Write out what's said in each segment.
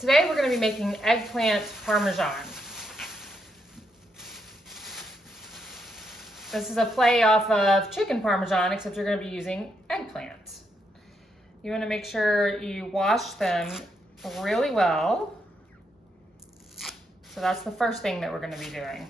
Today we're going to be making eggplant parmesan. This is a play off of chicken parmesan, except you're going to be using eggplant. You want to make sure you wash them really well. So that's the first thing that we're going to be doing.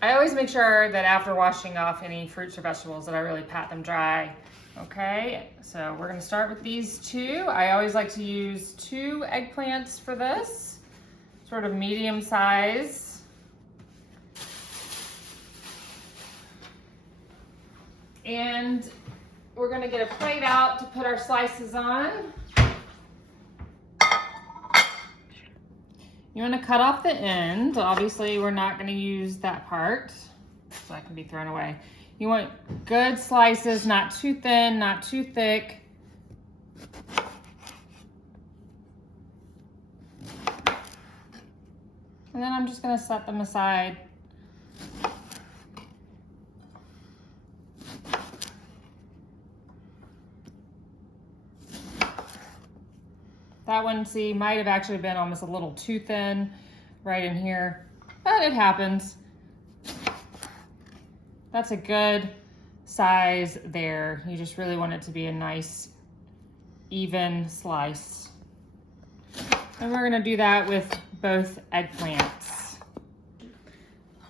I always make sure that after washing off any fruits or vegetables that I really pat them dry. Okay, so we're going to start with these two. I always like to use 2 eggplants for this, sort of medium size. And we're going to get a plate out to put our slices on. You want to cut off the end. Obviously, we're not going to use that part, so that can be thrown away. You want good slices, not too thin, not too thick. And then I'm just going to set them aside. That one, see, might have actually been almost a little too thin right in here, but it happens. That's a good size there. You just really want it to be a nice, even slice. And we're gonna do that with both eggplants.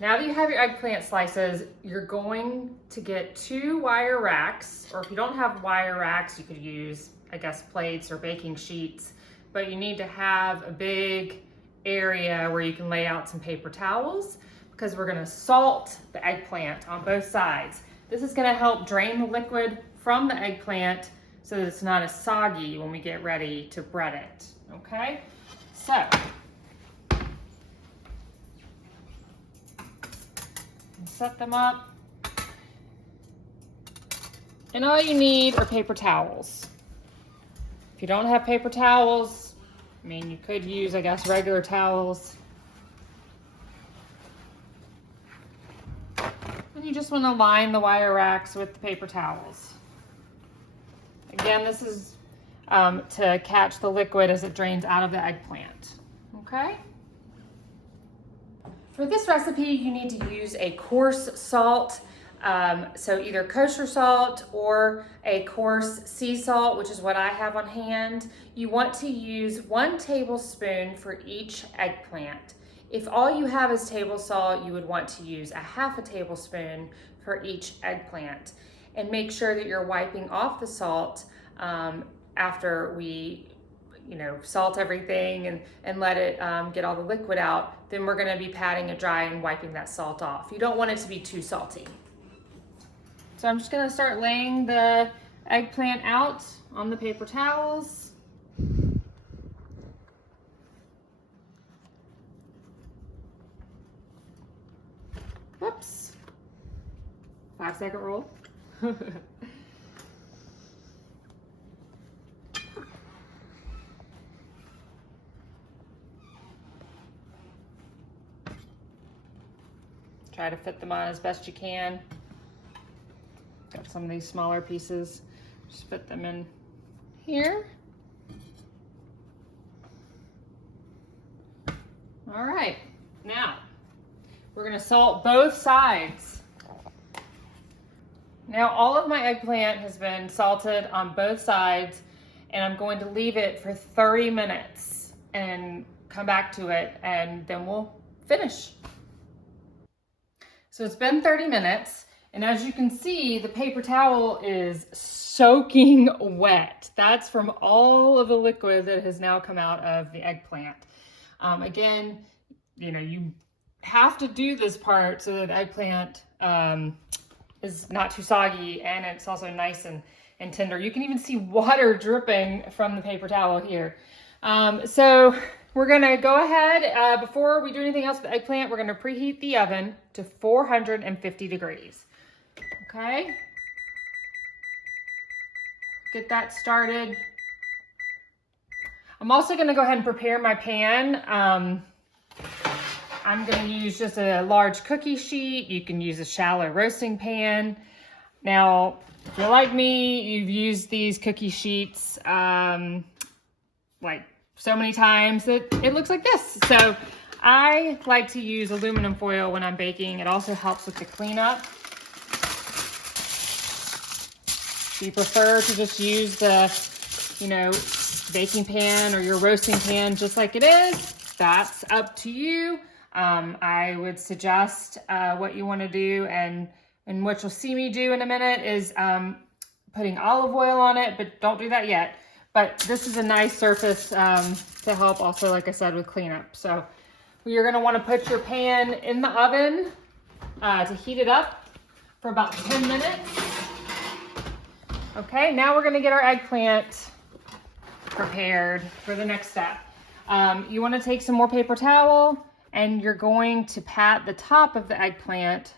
Now that you have your eggplant slices, you're going to get 2 wire racks, or if you don't have wire racks, you could use, I guess, plates or baking sheets. But you need to have a big area where you can lay out some paper towels, because we're gonna salt the eggplant on both sides. This is gonna help drain the liquid from the eggplant so that it's not as soggy when we get ready to bread it, okay? So, set them up. And all you need are paper towels. If you don't have paper towels, I mean, you could use, I guess, regular towels. And you just want to line the wire racks with the paper towels. Again, this is to catch the liquid as it drains out of the eggplant, okay? For this recipe, you need to use a coarse salt. So either kosher salt or a coarse sea salt, which is what I have on hand. You want to use 1 tablespoon for each eggplant. If all you have is table salt, you would want to use a 1/2 tablespoon for each eggplant. And make sure that you're wiping off the salt after we salt everything and let it get all the liquid out. Then we're gonna be patting it dry and wiping that salt off. You don't want it to be too salty. So I'm just gonna start laying the eggplant out on the paper towels. Whoops. 5-second rule. Try to fit them on as best you can. Got some of these smaller pieces. Just fit them in here. All right, now we're gonna salt both sides. Now all of my eggplant has been salted on both sides, and I'm going to leave it for 30 minutes and come back to it, and then we'll finish. So it's been 30 minutes, and as you can see, the paper towel is soaking wet. That's from all of the liquid that has now come out of the eggplant. Again, you have to do this part so that the eggplant is not too soggy, and it's also nice and tender. You can even see water dripping from the paper towel here. So we're gonna go ahead, before we do anything else with the eggplant, we're gonna preheat the oven to 450 degrees, okay? Get that started. I'm also gonna go ahead and prepare my pan. I'm gonna use just a large cookie sheet. You can use a shallow roasting pan. Now, If you're like me, you've used these cookie sheets like so many times that it looks like this. So I like to use aluminum foil when I'm baking. It also helps with the cleanup. If you prefer to just use the, baking pan or your roasting pan just like it is, that's up to you. I would suggest what you want to do, and what you'll see me do in a minute is putting olive oil on it, but don't do that yet. But this is a nice surface to help also, like I said, with cleanup. So you're going to want to put your pan in the oven to heat it up for about 10 minutes. Okay, now we're going to get our eggplant prepared for the next step. You want to take some more paper towel and you're going to pat the top of the eggplant.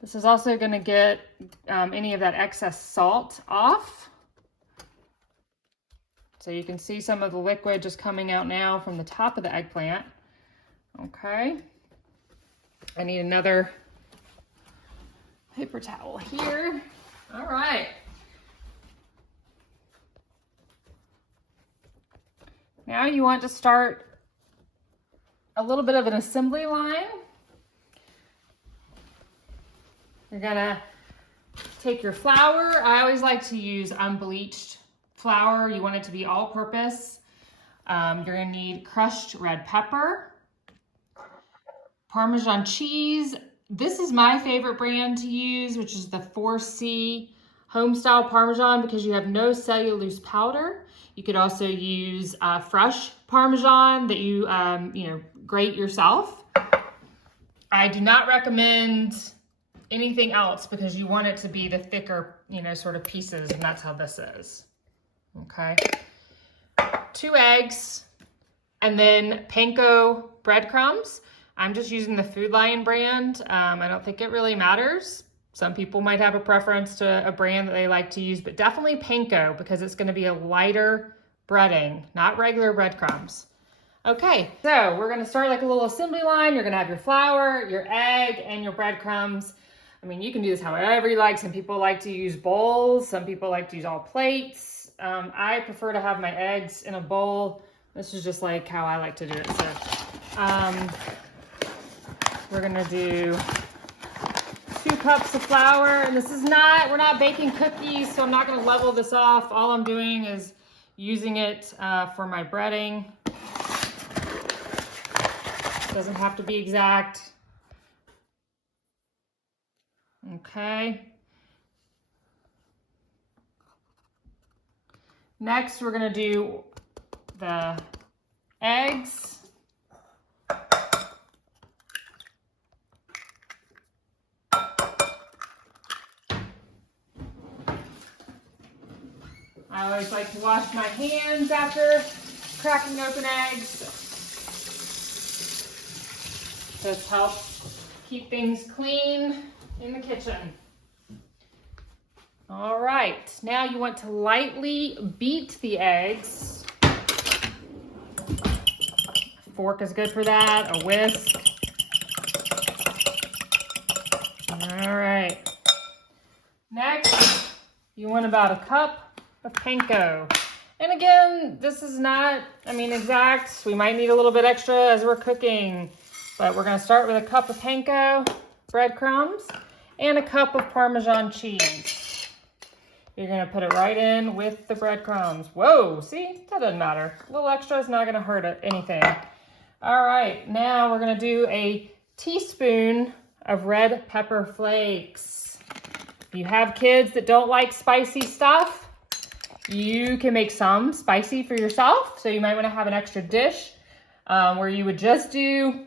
This is also going to get any of that excess salt off. So you can see some of the liquid just coming out now from the top of the eggplant. Okay. I need another paper towel here. All right. Now you want to start a little bit of an assembly line. You're gonna take your flour. I always like to use unbleached flour. You want it to be all-purpose. You're gonna need crushed red pepper, Parmesan cheese. This is my favorite brand to use, which is the 4C Homestyle Parmesan, because you have no cellulose powder. You could also use fresh Parmesan that you grate yourself. I do not recommend anything else because you want it to be the thicker, sort of pieces, and that's how this is. Okay. 2 eggs, and then panko breadcrumbs. I'm just using the Food Lion brand. I don't think it really matters. Some people might have a preference to a brand that they like to use, but definitely panko because it's going to be a lighter breading, not regular breadcrumbs. Okay, so we're going to start like a little assembly line. You're going to have your flour, your egg, and your breadcrumbs. I mean, you can do this however you like. Some people like to use bowls. Some people like to use all plates. I prefer to have my eggs in a bowl. This is just like how I like to do it. So we're going to do 2 cups of flour, and we're not baking cookies, so I'm not going to level this off. All I'm doing is using it for my breading. It doesn't have to be exact. Okay. Next, we're going to do the eggs. I always like to wash my hands after cracking open eggs. This helps keep things clean in the kitchen. All right, now you want to lightly beat the eggs. A fork is good for that, a whisk. All right. Next, you want about a cup of panko. And again, this is not, exact. We might need a little bit extra as we're cooking, but we're gonna start with a cup of panko breadcrumbs and a cup of Parmesan cheese. You're gonna put it right in with the breadcrumbs. Whoa, see, that doesn't matter. A little extra is not gonna hurt anything. All right, now we're gonna do a teaspoon of red pepper flakes. If you have kids that don't like spicy stuff, you can make some spicy for yourself. So you might want to have an extra dish where you would just do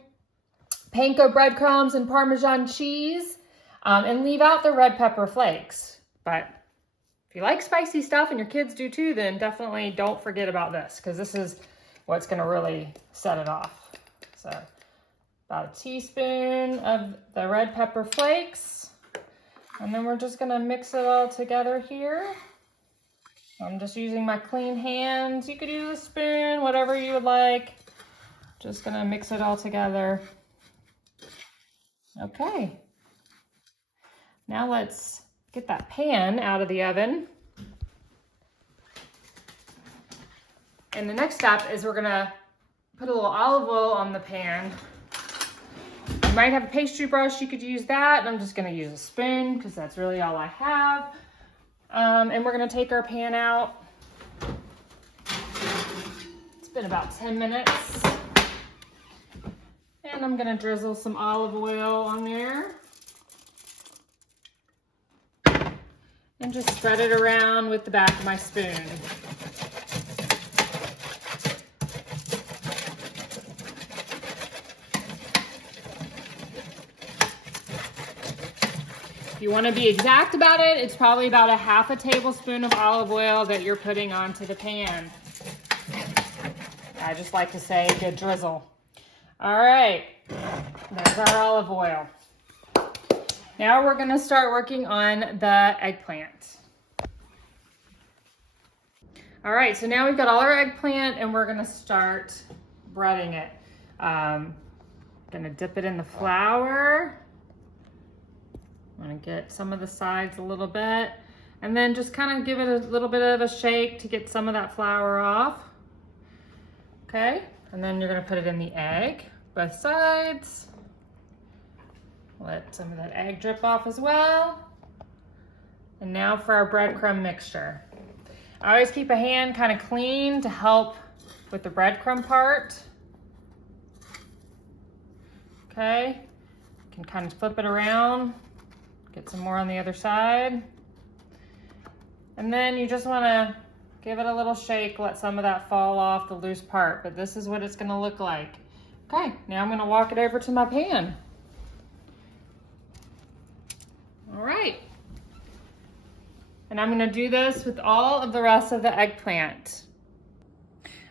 panko breadcrumbs and Parmesan cheese and leave out the red pepper flakes. But if you like spicy stuff and your kids do too, then definitely don't forget about this because this is what's going to really set it off. So about a teaspoon of the red pepper flakes. And then we're just going to mix it all together here. I'm just using my clean hands. You could use a spoon, whatever you would like. Just gonna mix it all together. Okay. Now let's get that pan out of the oven. And the next step is we're gonna put a little olive oil on the pan. You might have a pastry brush, you could use that. I'm just gonna use a spoon because that's really all I have. And we're gonna take our pan out. It's been about 10 minutes. And I'm gonna drizzle some olive oil on there. And just spread it around with the back of my spoon. If you want to be exact about it, it's probably about a half a tablespoon of olive oil that you're putting onto the pan. I just like to say good drizzle. All right, there's our olive oil. Now we're going to start working on the eggplant. All right, so now we've got all our eggplant and we're going to start breading it. Going to dip it in the flour. I'm going to get some of the sides a little bit and then just kind of give it a little bit of a shake to get some of that flour off. Okay, and then you're going to put it in the egg, both sides. Let some of that egg drip off as well. And now for our breadcrumb mixture. I always keep a hand kind of clean to help with the breadcrumb part. Okay, you can kind of flip it around. Get some more on the other side. And then you just want to give it a little shake, let some of that fall off the loose part, but this is what it's going to look like. Okay, now I'm going to walk it over to my pan. All right. And I'm going to do this with all of the rest of the eggplant.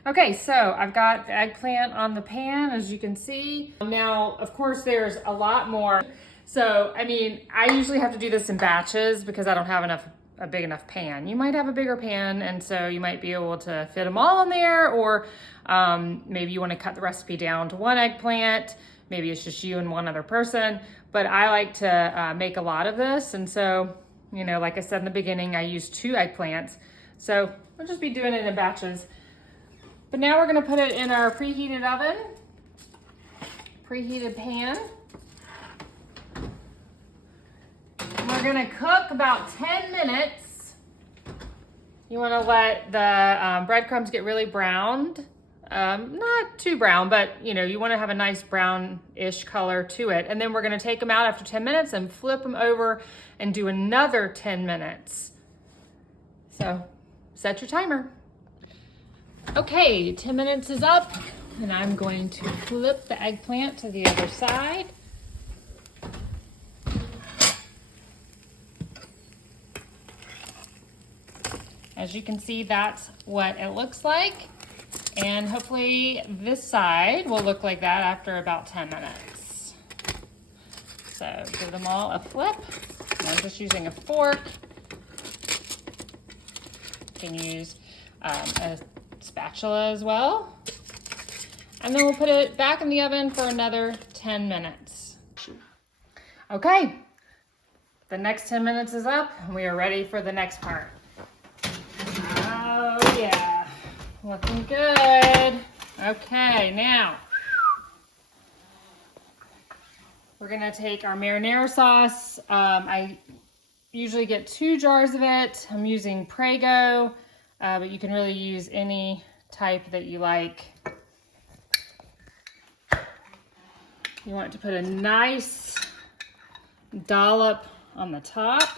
Okay, so I've got the eggplant on the pan, as you can see. Now, of course, there's a lot more. So, I mean, I usually have to do this in batches because I don't have a big enough pan. You might have a bigger pan, and so you might be able to fit them all in there, or maybe you want to cut the recipe down to one eggplant. Maybe it's just you and one other person, but I like to make a lot of this. And so, you know, like I said in the beginning, I use 2 eggplants. So I'll just be doing it in batches. But now we're going to put it in our preheated oven, preheated pan. We're gonna cook about 10 minutes. You wanna let the breadcrumbs get really browned. Not too brown, but you know, you wanna have a nice brownish color to it. And then we're gonna take them out after 10 minutes and flip them over and do another 10 minutes. So set your timer. Okay, 10 minutes is up and I'm going to flip the eggplant to the other side. As you can see, that's what it looks like. And hopefully this side will look like that after about 10 minutes. So give them all a flip. I'm just using a fork. You can use a spatula as well. And then we'll put it back in the oven for another 10 minutes. Okay, the next 10 minutes is up and we are ready for the next part. Oh yeah, looking good. Okay, now we're gonna take our marinara sauce. I usually get 2 jars of it. I'm using Prego, but you can really use any type that you like. You want to put a nice dollop on the top.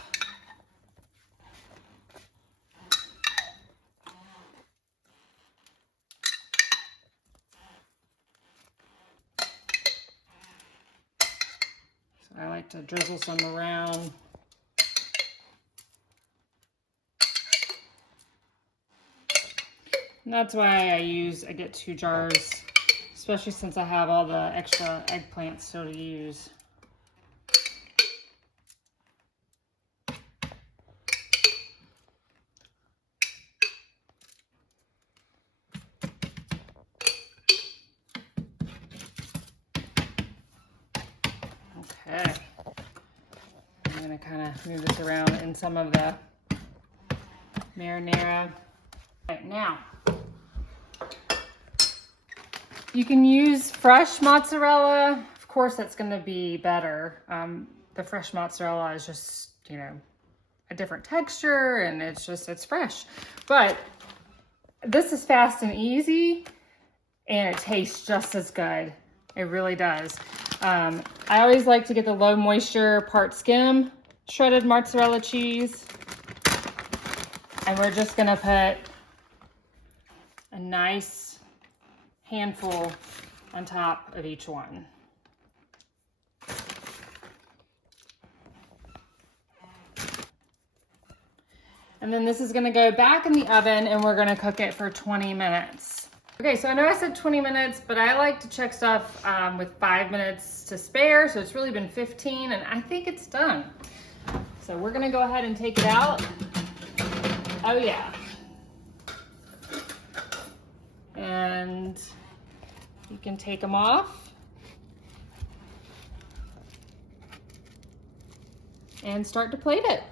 I like to drizzle some around. And that's why I get 2 jars, especially since I have all the extra eggplants still to use. Okay. I'm gonna kind of move this around in some of the marinara. Right, now, you can use fresh mozzarella. Of course, that's going to be better. The fresh mozzarella is just, you know, a different texture, and it's fresh. But this is fast and easy, and it tastes just as good. It really does. I always like to get the low moisture part skim shredded mozzarella cheese. And we're just gonna put a nice handful on top of each one. And then this is gonna go back in the oven and we're gonna cook it for 20 minutes. Okay, so I know I said 20 minutes, but I like to check stuff with 5 minutes to spare, so it's really been 15, and I think it's done. So we're gonna go ahead and take it out. Oh yeah. And you can take them off. And start to plate it.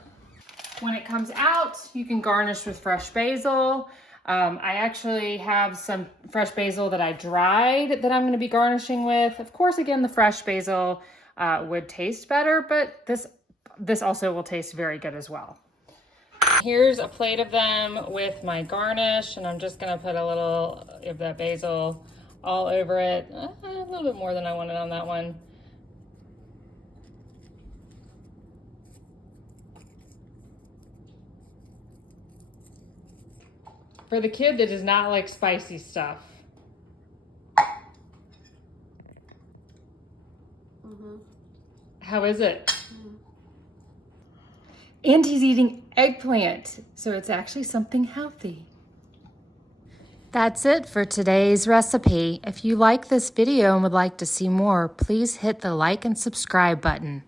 When it comes out, you can garnish with fresh basil. I actually have some fresh basil that I dried that I'm going to be garnishing with. Of course, again, the fresh basil would taste better, but this also will taste very good as well. Here's a plate of them with my garnish, and I'm just going to put a little of that basil all over it. A little bit more than I wanted on that one. For the kid that does not like spicy stuff. How is it? And he's eating eggplant, so it's actually something healthy. That's it for today's recipe. If you like this video and would like to see more, please hit the like and subscribe button.